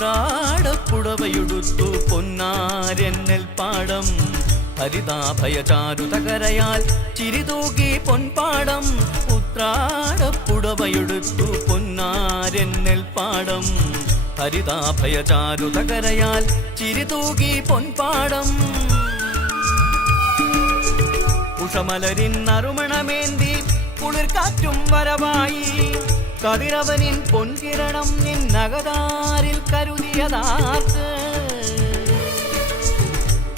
ഉത്രാടപ്പുടവയുടുത്തു പൊന്നാരെന്നൽ പാടം ഹരിതാഭയചാരുതകരയാൽ ചിരിതൂകി പൊൻപാടം ഉത്രാടപ്പുടവയുടുത്തു പൊന്നാരെന്നൽ പാടം ഹരിതാഭയചാരുതകരയാൽ ചിരിതൂകി പൊൻപാടം ഉഷമലരിൻ നറുമണമേന്തി കുളിർക്കാറ്റും വരവായി കതിരവനിൻ പൊൻകിരണം നിന്നകതാരിൽ കരുതിയതാർക്ക്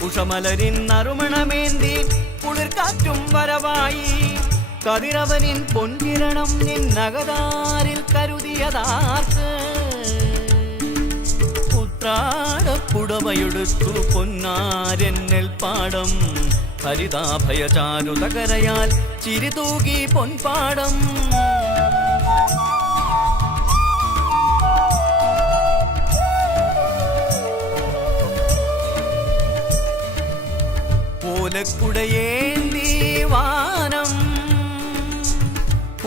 ഉഷമലരിൻ നറുമണമേന്തി കുളിർക്കാറ്റും വരവായി കതിരവനിൻ പൊൻകിരണം നിന്നകതാരിൽ കരുതിയതാർക്ക് ഉത്രാടപ്പുടവയുടുത്തു പൊന്നാരെന്നൽ പാടം ഹരിതാഭയചാരുതകരയാൽ ചിരിതൂകി പൊൻപാടം ഓലക്കുടയേന്തി വാനം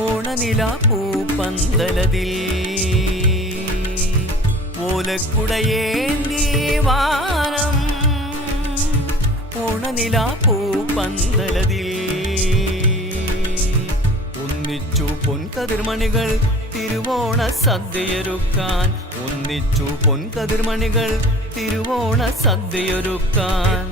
ഓണനില പൂപ്പന്തലതിൽ ഓലക്കുടയേന്തി വാനം ഓണനില പൂപ്പന്തലതിൽ ഒന്നിച്ചു പൊൻകതിർമണികൾ തിരുവോണ സദ്യയൊരുക്കാൻ ഒന്നിച്ചു പൊൻകതിർമണികൾ തിരുവോണ സദ്യയൊരുക്കാൻ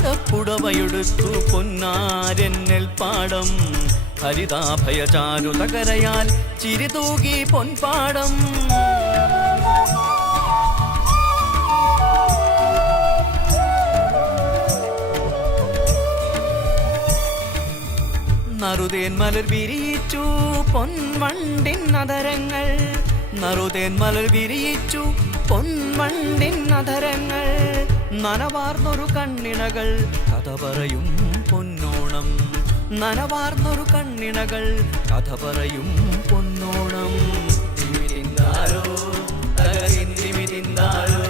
ഉത്രാടപ്പുടവയുടുത്തു പൊന്നാരെന്നൽ പാടം ഹരിതാഭയചാരുതകരയാൽ ചിരിതൂകി പൊൻപാടം നറുതേൻ മലർ വിരിയിച്ചു പൊൻവണ്ടിൻ നദരങ്ങൾ നറുതേൻ മലർ വിരിയിച്ചു പൊൻവണ്ടിൻ നദരങ്ങൾ നനവാർന്നൊരു കണ്ണിണകൾ കഥ പറയും പൊന്നോണം നനവാർന്നൊരു കണ്ണിണകൾ കഥ പറയും പൊന്നോണം തിമിരിന്താരോ തകരിന്തിമിരിന്താരോ